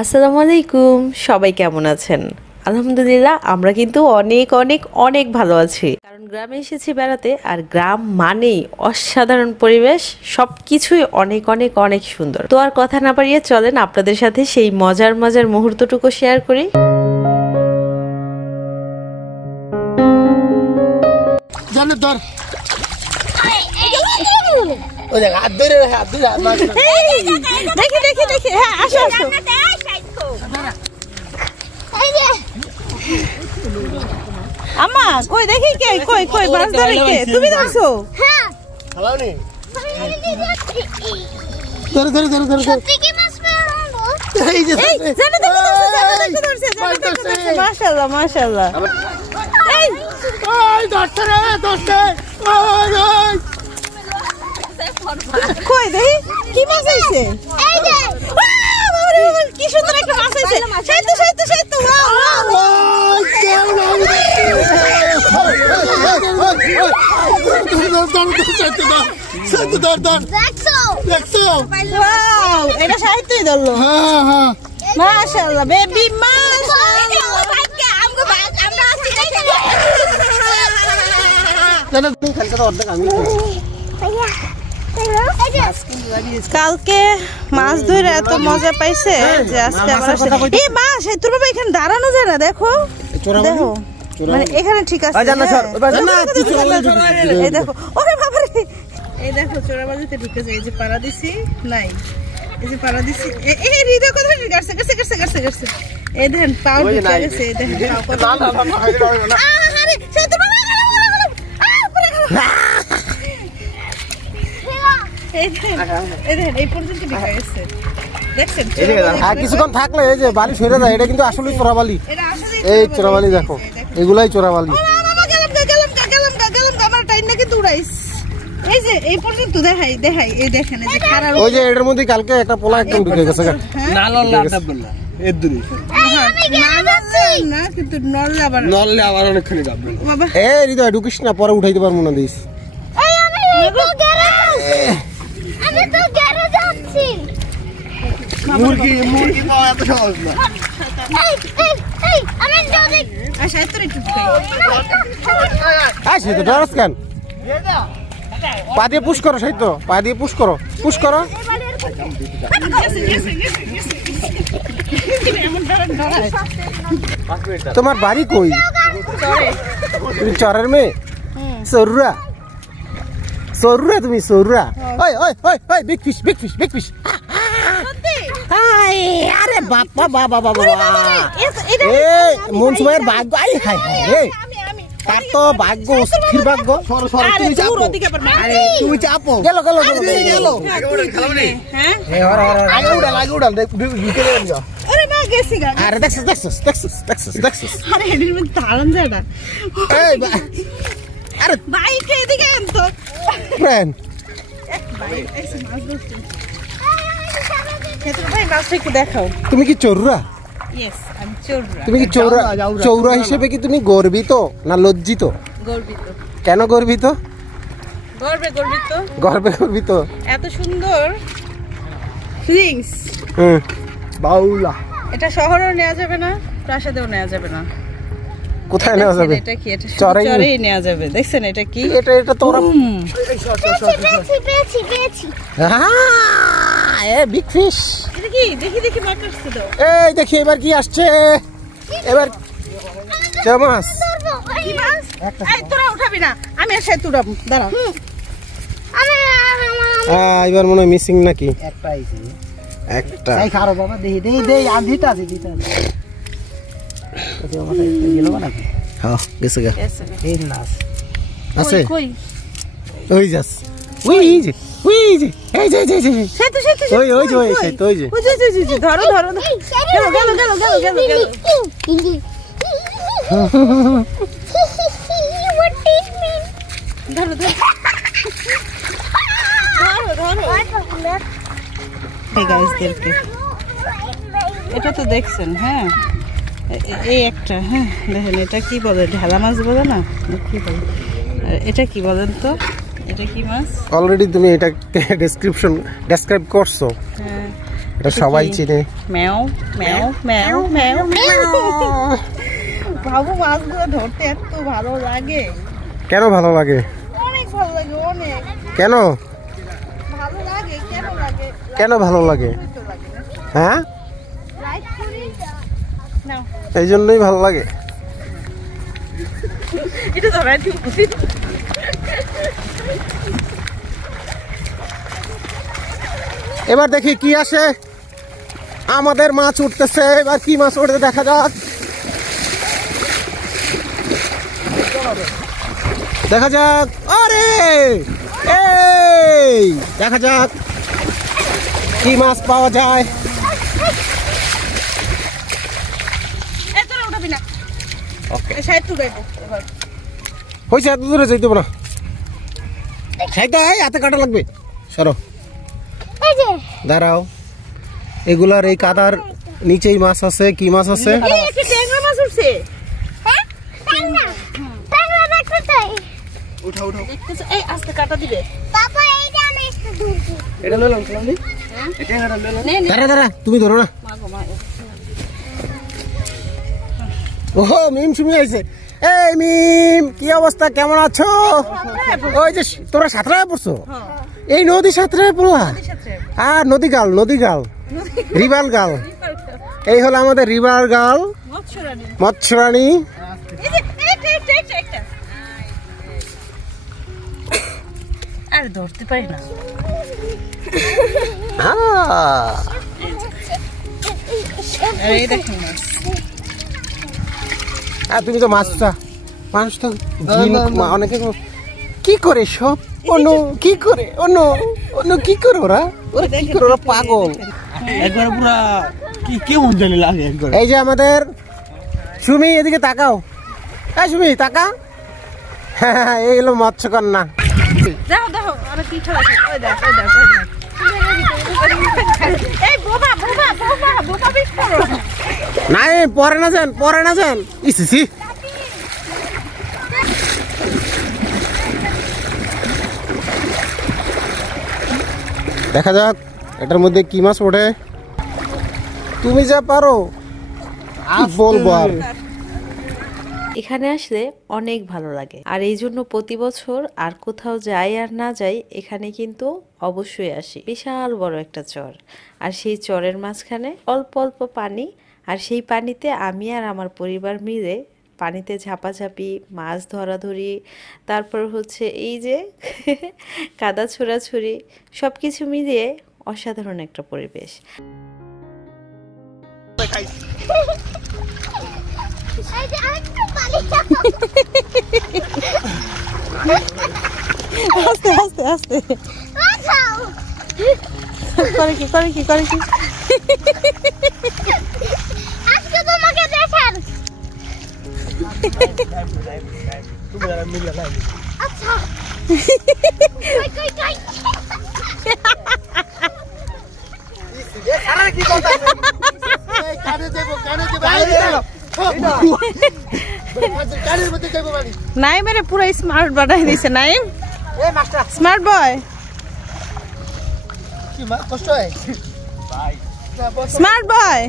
আসসালামু আলাইকুম, সবাই কেমন আছেন? আলহামদুলিল্লাহ আমরা কিন্তু অনেক অনেক অনেক ভালো আছি। কারণ গ্রামে এসেছি বেড়াতে, আর গ্রাম মানেই অসাধারণ পরিবেশ, সবকিছুই অনেক অনেক অনেক সুন্দর। তো আর কথা না বাড়িয়ে চলেন আপনাদের সাথে সেই মজার মজার মুহূর্তটুকু শেয়ার করি। আম্মা কই দেখি কে কই কই মাছ ধরে কে? তুমি ধরছো? হ্যাঁ হ্যালো নি ধরে ধরে ধরে ধরে সত্যি কি মাছ পেলাম? এই যে জানো ধরছে মাশাআল্লাহ মাশাআল্লাহ। এই ওই ধরছে রে ধরছে ওই ওই কই দেখি কি মাছ আইছে? এই যে কি সুন্দর একটা মাছ আইছে। সাইতো সাইতো সাইতো এটা সাহিত্যই ধরলো। মাশাআল্লাহ বেবি কালকে মাছ ধরে এত মজা পাইছে যে আজকে আবার এই মাছ তোর বাবা এখানে দাঁড়ানো যায় না। দেখো দেখো মানে এখানে ঠিক আছে। এই দেখো ওরে বাবা রে, এই দেখো চোরাবাজিতে ঢুকে যায়। এই যে পাড়া দিছি নাই, এই যে পাড়া দিছি। এই হৃদয় কথা গেছে গেছে গেছে গেছে গেছে। এই দেখেন পাও ঢুকে গেছে। এই দেখেন পাও কত আরে সে তো বাবা এই পর্যন্ত ঢুকে গেছে। দেখছেন কিছুক্ষণ থাকলে এই যে বালি সরে যায়, এটা কিন্তু আসলে চোরাবালি। এই চোরাবালি দেখো, এগুলাই চোরাবালি। এই যে এই পর্যন্ত দেখাই দেখাই। এই দেখেন এই যে খারাপ ওই যে এটার মধ্যে কালকে একটা পোলা একদম ঢুকে গেছে। না কিন্তু নড়লে আবার অনেকখানি ডাববে। এই হৃদয় ঢুকিস না, পরে উঠাইতে পারবো না দিস। মুরগি মুরগি পাওয়া এত সহজ না। ডরাস কেন? পা দিয়ে পুশ করো, সাইতো পা দিয়ে পুশ করো, পুশ করো। তোমার বাড়ি কই? তুমি চরের মেয়ে? সরুরা সরুরা, তুমি সরুরা। ওই ওই ওই ওই big fish big fish big fish. আরে বাবা বাবা বাবা, এই মনসুমের ভাগ্য। আই হাই হাই, তার তো ভাগ্য স্থির ভাগ্য। সর সর তুমি চাপো, আরে তুমি চাপো। গেল গেল গেল গেল। হ্যাঁ আগে উড়াল আগে উড়াল ঢুকে দেন যা। আরে না গেছি গা। আরে দেখছস দেখছস দেখছস দেখছস দেখছস। আরে হেডির মধ্যে তাড়ন যায় না। এই আরে বাইকে এদিকে আনতো ফ্রেন্ড। ভাই এসে মাছ ধরতে। খেতে ভাই মাছটা একটু দেখাও। তুমি কি চোররা? ইয়েস আমি চোররা। তুমি কি চোররা? চোররা হিসেবে কি তুমি গর্বিত না লজ্জিত? গর্বিত। কেন গর্বিত? গর্বে গর্বিত। গর্বে গর্বিত। এত সুন্দর ফিলিংস। বাউলা। এটা শহরেও নেওয়া যাবে না, প্রাসাদেও নেওয়া যাবে না। কোথায় নেওয়া যাবে? এটা কি? এটা চরেই নেওয়া যাবে। দেখছেন এটা কি? এটা এটা তোরা পেয়েছি পেয়েছি। A big fish. এটা কি? দেখি দেখি মাছ আসছে তো। এই দেখি এবার কি আসছে। এবার মাছ। কি মাছ? এই তোরা উঠাবি না, আমি এসে তুড়াবো। দাঁড়া। এবার মনে হয় মিসিং নাকি? একটা আইছে। একটা। এই খারো বাবা, দেই দেই দেই আন্ধিটা আছে দিতা। ওই মাথা গেল না কি? হ্যাঁ গেছে গা। এই নাস আছে কই? ওই যাস। ওই যে ওই যে এই যে এই যে সেতু সেতু ওই ওই যে ওই সেতু ওই যে ওই যে ধরো ধরো। গেল গেল গেল গেল গেল গেল। What does it mean? ধরো ধরো ধরো ধরো। এই গাইস দেখতে, এটা তো দেখছেন। হ্যাঁ এই একটা, হ্যাঁ দেখেন এটা কি বলে, ঢেলা মাছ বলে না কি বলে, এটা কি বলেন তো? এটা কি মাছ? অলরেডি তুমি এটা ডেসক্রাইব করছো। হ্যাঁ, এটা সবাই চিনে। ম্যাও ম্যাও ম্যাও ম্যাও বাবু, মাছগুলো ধরতে এত ভালো লাগে। কেন ভালো লাগে? অনেক ভালো লাগে, অনেক কেন ভালো লাগে। কেন লাগে? কেন ভালো লাগে? হ্যাঁ, লাইক করি নাও। এই জন্যই ভালো লাগে। এটা ধরাই দিই। এবার দেখি কি আসে। আমাদের মাছ উঠতেছে, এবার কি মাছ উঠে দেখা যাক। দেখা যাক। আরে এই দেখা যাক কি মাছ পাওয়া যায়। এত উঠাবি না। ওকে, সাইড উঠাইবো এবার। হয়েছে, এত দূরে যাইতে না। সাইডে হাতে কাটা লাগবে, সরো। দাঁড়াও, এগুলার এই কাদার নিচেই মাছ আছে। কি মাছ আছে? একটা ট্যাংরা মাছ উঠছে। হ্যাঁ, ট্যাংরা ট্যাংরা দেখতে। উঠাও উঠাও। দেখতেছ? এই আস্তে কাটা দিবে। বাবা এইটা আমি একটু ধরছি। এটা লইলাম চলাম। এটা এটা লইলাম। দাঁড়া দাঁড়া, তুমি ধরো না। ওহো, মিম সুমি আইছে। এই মিম, কি অবস্থা, কেমন আছো? ওই যে তোরা সাঁতরায় পড়ছো? এই নদী সাঁতরায় পড়লা? আর নদী গাল রিভার গাল। এই হলো আমাদের রিভার গাল, মৎস্যরানী। আর ধরতে পারি না। এই দেখেন মাছ। আর তুমি তো মাছটা, মানুষ তো অনেকে কি করে সব অন্য কি করে অন্য কি করে ওরা কি করে, ওরা পাগল একবার পুরা কি কেমন জানি লাগে একবার। এই যে আমাদের সুমি, এদিকে তাকাও। এই সুমি তাকা। হ্যাঁ, এই হলো মৎস্যকন্যা। দেখো দেখো আরে কি খেলা আছে। ওই দেখ ওই দেখ ওই দেখ। এই বোবা বোবা বোবা বোবা বিট করো। নাই, পরে না যান ইসি। দেখা যাক এটার মধ্যে কি মাছ ওঠে। তুমি যা পারো বলবো। আর এখানে আসলে অনেক ভালো লাগে, আর এই জন্য প্রতি বছর আর কোথাও যাই আর না যাই, এখানে কিন্তু অবশ্যই আসি। বিশাল বড় একটা চর, আর সেই চরের মাঝখানে অল্প অল্প পানি, আর সেই পানিতে আমি আর আমার পরিবার মিলে পানিতে ঝাপাঝাপি, মাছ ধরাধরি, তারপর হচ্ছে এই যে কাদা ছোড়াছুড়ি, সব কিছু মিলিয়ে অসাধারণ একটা পরিবেশ। আস্তে আস্তে আস্তে করে কি আজকে তোমাকে দেখার। আচ্ছা কই নাইম এর পুরো স্মার্ট বানাই দিছে। Naim smart boy, smart boy.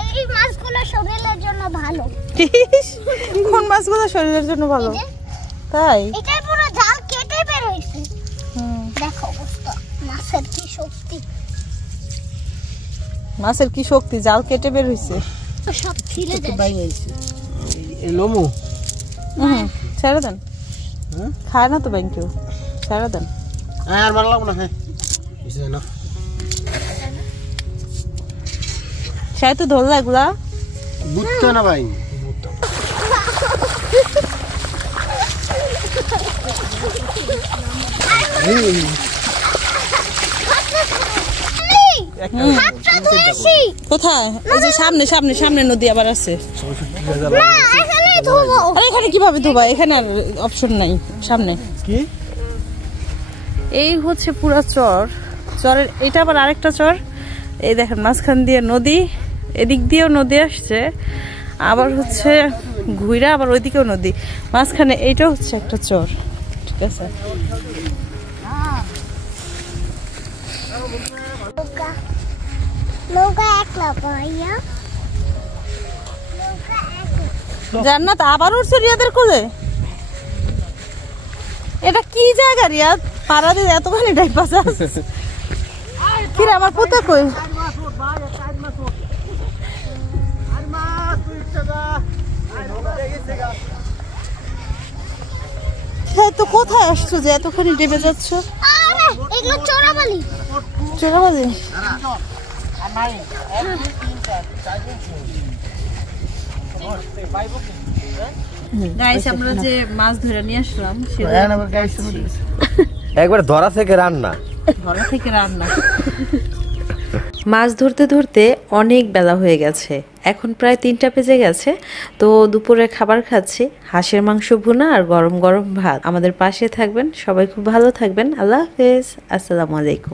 এই মাছগুলো শরীরের জন্য ভালো। কোন মাছগুলো শরীরের জন্য ভালো? তাই এটা পুরো জাল কেটে বের হইছে। দেখো অবস্থা, মাছের কি শক্তি। মাছের কি শক্তি, জাল কেটে বের হইছে। সব ছিলে যায়। এই লোমু ছেড়ে দেন, খায় না তো ব্যাংকেও, ছেড়ে দেন। আর মারলাম না। হ্যাঁ, সাই তো ধরলা এগুলা বুঝতো না ভাই। কোথায়? ওই যে সামনে সামনে সামনে নদী আবার আছে। এখানে কিভাবে ধোবা? এখানে আর অপশন নাই সামনে। কি এই হচ্ছে পুরা চর, চরের এটা আবার আরেকটা চর। এই দেখেন মাঝখান দিয়ে নদী, এদিক দিয়েও নদী আসছে, আবার হচ্ছে ঘুইরা আবার ওইদিকেও নদী, মাঝখানে এইটা হচ্ছে একটা চর। ঢুকতেছে। নৌকা একলা পাইয়া জান্নাত আবার উঠছে রিয়াদের কোলে। এটা কি জায়গা রিয়াদ? পাড়া দিয়ে এতখানি ডাইপাস আছে। কি রে আমার পুতে কই? তো কোথায় আসছো যে এতখানি ডেবে যাচ্ছ? আরে এগুলো চোরাবালি। চোরাবাজি? গাইস আমরা যে মাছ ধরে নিয়ে আসলাম একবার ধরা থেকে রান্না। ঘরে থেকে রান্না। মাছ ধরতে ধরতে অনেক বেলা হয়ে গেছে, এখন প্রায় 3টা বেজে গেছে। তো দুপুরে খাবার খাচ্ছি, হাঁসের মাংস ভুনা আর গরম গরম ভাত। আমাদের পাশে থাকবেন, সবাই খুব ভালো থাকবেন। আল্লাহ হাফেজ, আসসালামু আলাইকুম।